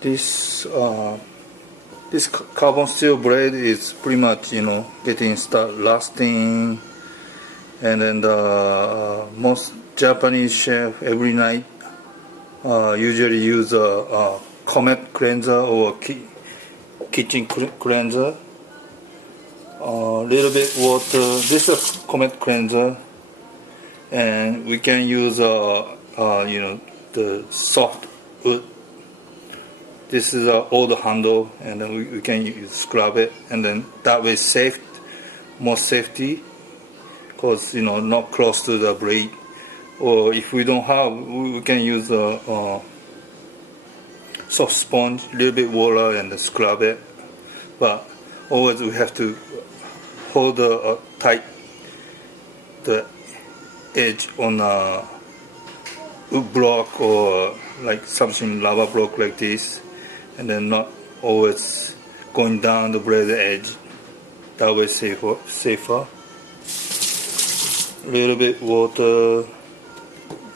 This carbon steel blade is pretty much getting start rusting, and then most Japanese chef every night usually use a Comet cleanser or kitchen cleanser. A little bit water. This is a Comet cleanser, and we can use the soft wood. This is an old handle, and then we can scrub it, and then that way more safety, because not close to the blade. Or if we don't have, we can use a soft sponge, a little bit water, and then scrub it. But always we have to hold tight the edge on a wood block or like something lava block like this, and then not always going down the blade edge. That way safer. A little bit water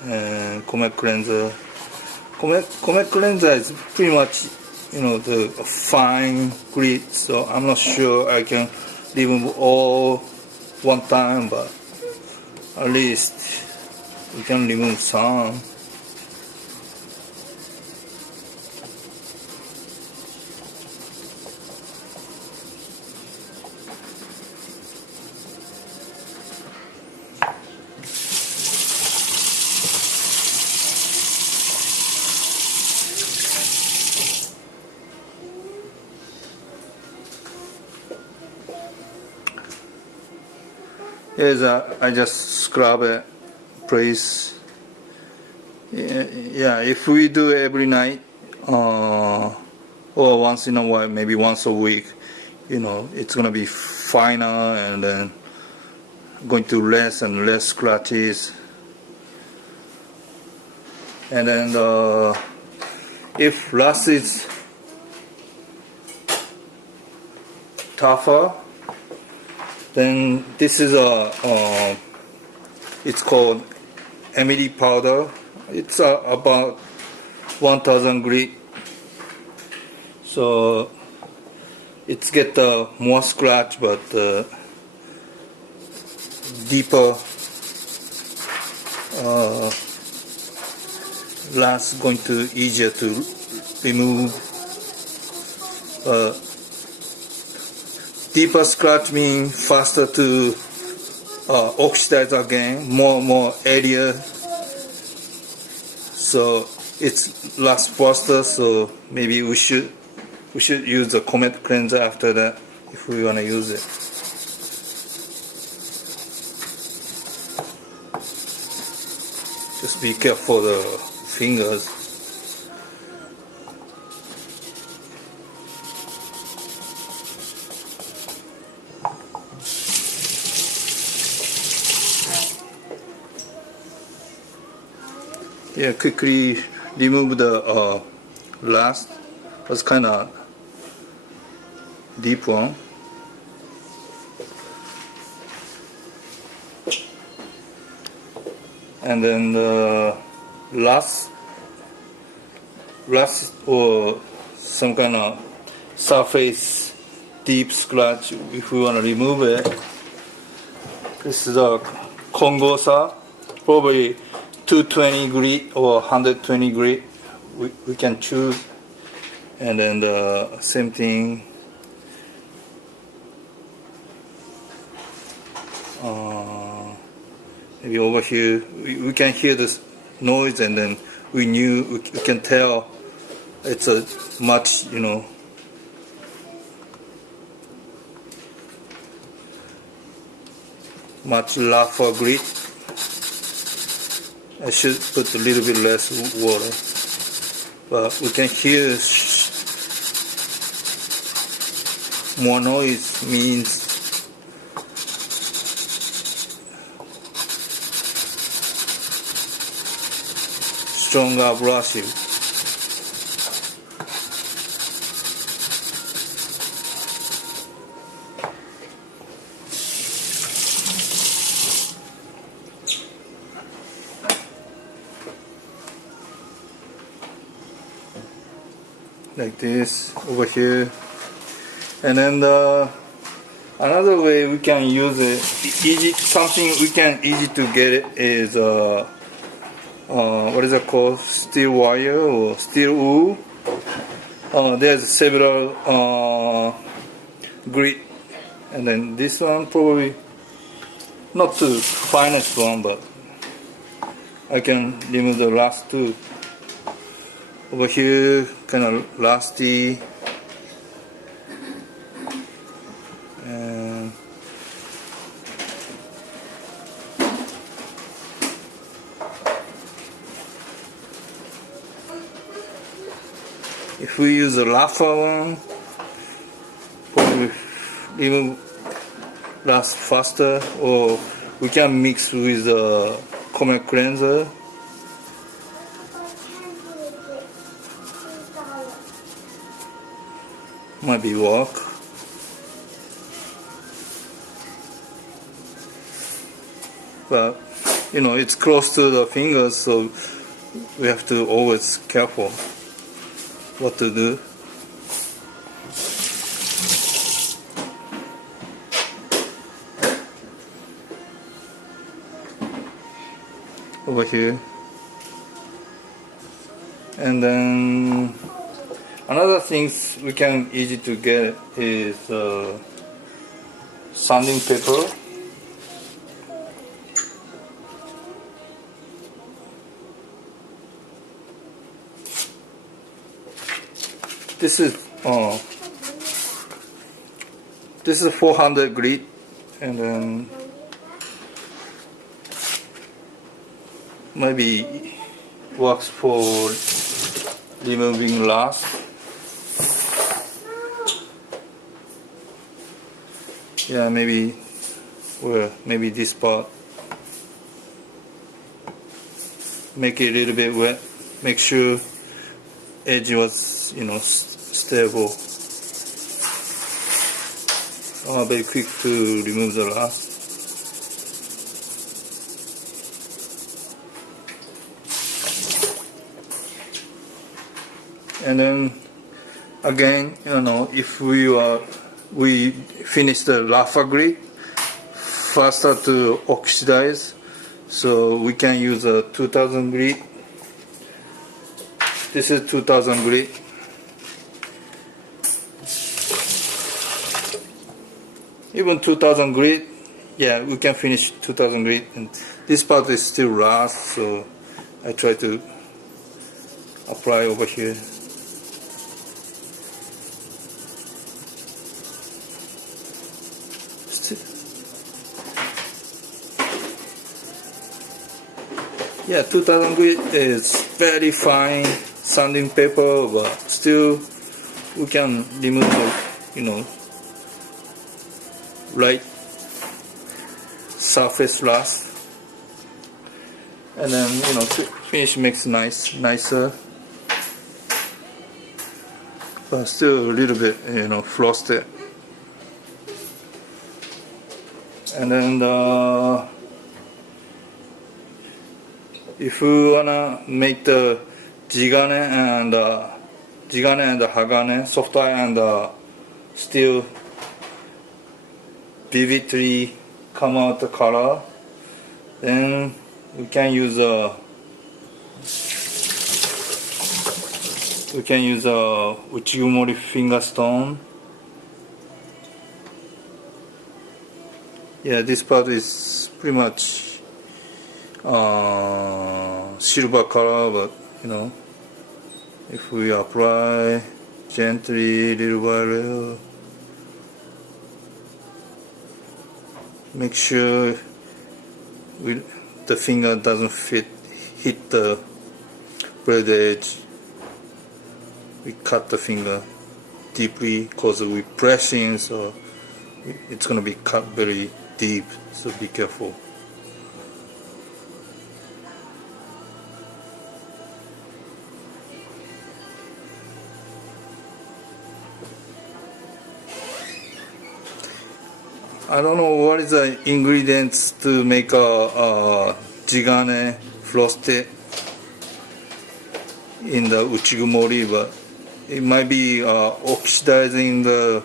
and Comet cleanser. Comet cleanser is pretty much the fine grit, so I'm not sure I can remove all one time, but at least we can remove some. Yes, I just scrub it, please. Yeah, if we do it every night, or once in a while, maybe once a week, it's gonna be finer, and then going to less and less scratches. And then if rust is tougher, then this is it's called Emery powder. It's about 1000 grit. So it's get more scratch, but deeper rust going to easier to remove. Deeper scratch means faster to oxidize again, more area, so it's lasts faster. So maybe we should use the Comet cleanser after that if we want to use it. Just be careful the fingers. Yeah, quickly remove the rust. That's kind of deep one. And then the rust or some kind of surface deep scratch, if we want to remove it. This is a Kongo-sa, probably 220 grit or 120 grit. We can choose. And then the same thing. Maybe over here we can hear this noise, and then we can tell it's a much much rougher grit. I should put a little bit less water, but we can hear more noise means stronger abrasive. like this over here. And then another way we can use it, something we can easy to get it is what is it called? Steel wire or steel wool. There's several grit, and then this one probably not the finest one, but I can remove the rust too. Over here, kind of rusty. And if we use a rougher one, probably remove rust faster, or we can mix with a Comet cleanser. Might be work. But you know, it's close to the fingers, so we have to always careful what to do. Over here. And then another things we can easy to get is sanding paper. This is 400 grit, and then maybe works for removing rust. Yeah, maybe this part. Make it a little bit wet. Make sure edge was, you know, stable. Very quick to remove the rust. And then again, you know, if we finish the rougher grit, faster to oxidize, so we can use a 2000 grit. This is 2000 grit. Even 2000 grit, yeah, we can finish 2000 grit. And this part is still rust, so I try to apply over here. Yeah, 2000 grit is very fine sanding paper, but still we can remove the, you know, light surface rust, and then, you know, finish makes nicer, but still a little bit, you know, frosted. And then if we wanna make the jigane and hagane, soft iron and still vividly come out the color, then we can use a Uchigumori finger stone. Yeah, this part is pretty much silver color, but you know, if we apply gently, little by little, make sure the finger doesn't hit the blade edge. We cut the finger deeply because we pressing, so it's going to be cut very deep, so be careful. I don't know what is the ingredients to make a jigane frosted in the Uchigumori, but it might be oxidizing the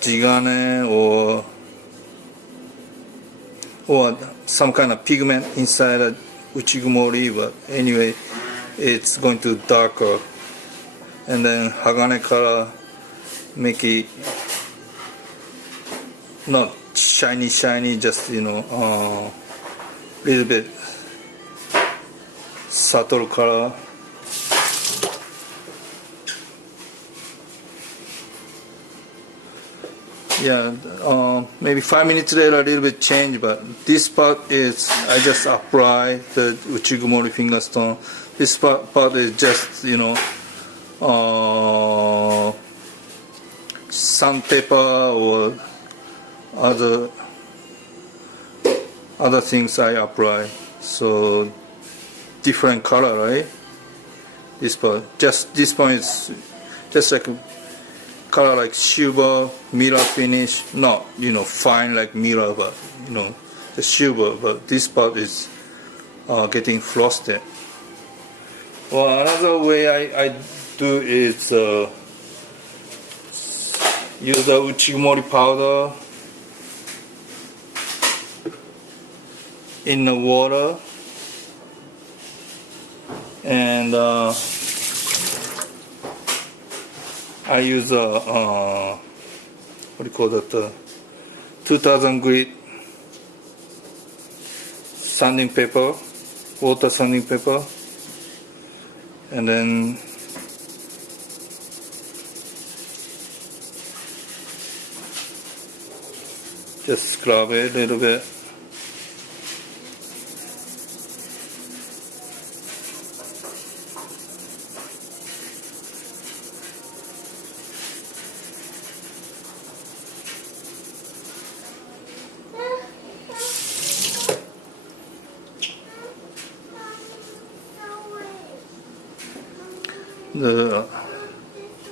jigane or some kind of pigment inside a Uchigumori, but anyway, it's going to darker. And then Hagane color make it not shiny, just little bit subtle color. Yeah, maybe 5 minutes later a little bit change, but this part is I just apply the Uchigumori finger stone. This part is just sandpaper or other things I apply. So different color, right? This part is just like color like silver, mirror finish, not fine like mirror, but the silver. But this part is getting frosted. Well, another way I do is use the Uchigumori powder in the water, and I use what do you call that? 2000 grit sanding paper, water sanding paper, and then just scrub it a little bit.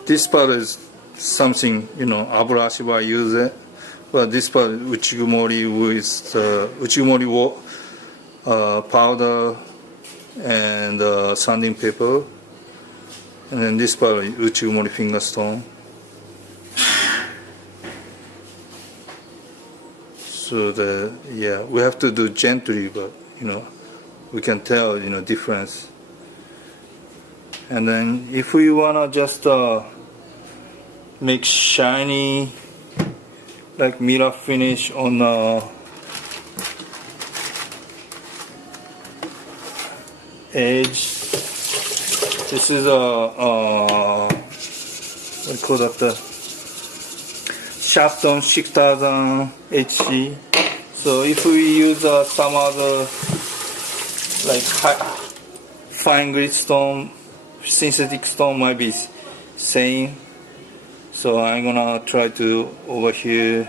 This part is something abrasive I use it, but this part Uchigumori with Uchigumori powder and sanding paper, and then this part Uchigumori finger stone. So we have to do gently, but we can tell difference. And then if we wanna just make shiny like mirror finish on edge, this is what do you call that, the Sharpton 6000 HC. So if we use some other like fine grit stone, synthetic stone might be same. So I'm gonna try to over here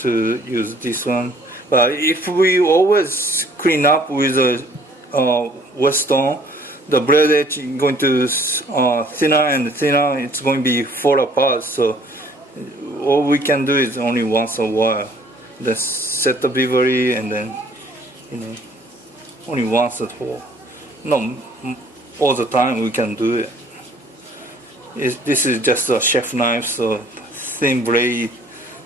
to use this one. But if we always clean up with a wet stone, the blade edge is going to thinner and thinner. It's going to be fall apart. So all we can do is only once a while. Just set the beavery and then only once at all. No, all the time we can do it. This is just a chef knife, so thin blade.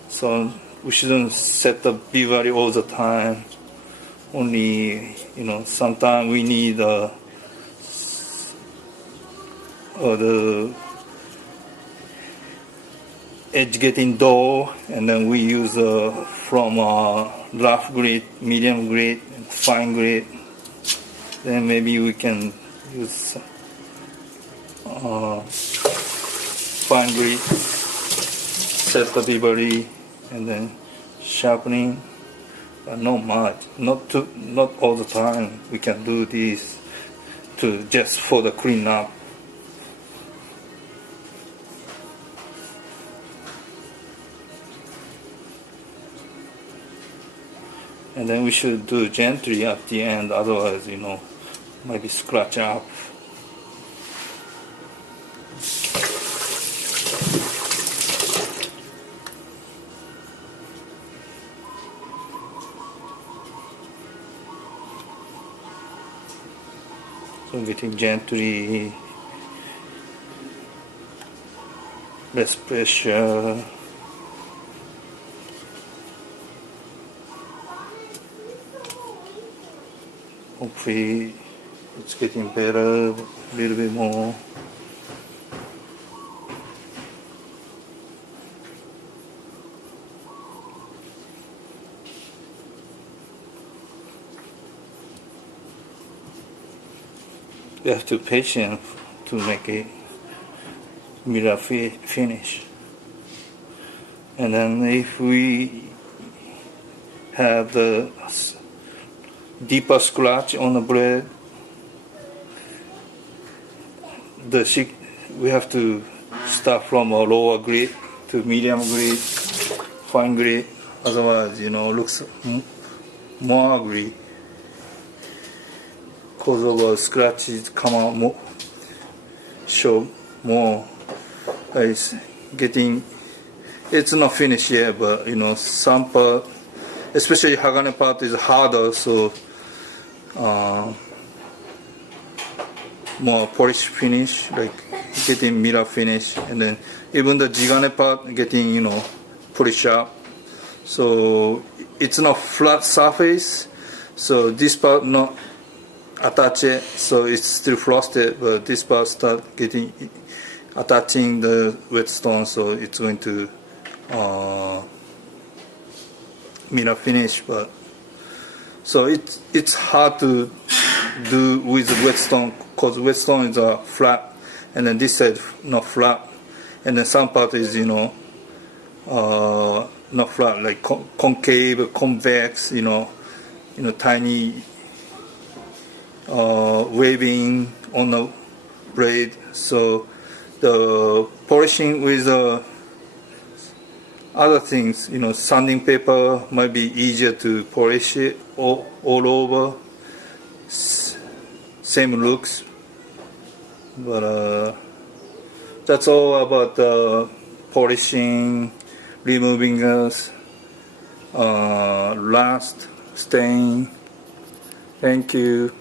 So we shouldn't set the beavery all the time. Only sometimes we need the edge getting dull, and then we use from rough grit, medium grit, fine grit. Then maybe we can use fine grit, set the beavery, and then sharpening, but not much, not all the time. We can do this just for the clean up. And then we should do gently at the end, otherwise might be scratch up. So getting gently, less pressure. Hopefully it's getting better, a little bit more. You have to be patient to make it mirror finish. And then if we have the deeper scratch on the blade, we have to start from a lower grit to medium grit, fine grit. Otherwise, looks more ugly. Because of scratches come out more, show more. It's not finished yet, but some part, especially Hagane part, is harder, so more polish finish, like getting mirror finish, and then even the Jigane part getting polish up. So it's not flat surface, so this part not attach it, so it's still frosted, but this part start attaching the whetstone, so it's going to mirror finish. But so it's hard to do with the whetstone, because whetstone is flat, and then this side not flat, and then some part is not flat, like concave, convex, tiny waving on the blade. So the polishing with other things, sanding paper might be easier to polish it all over, same looks. But that's all about polishing, removing rust, stain. Thank you.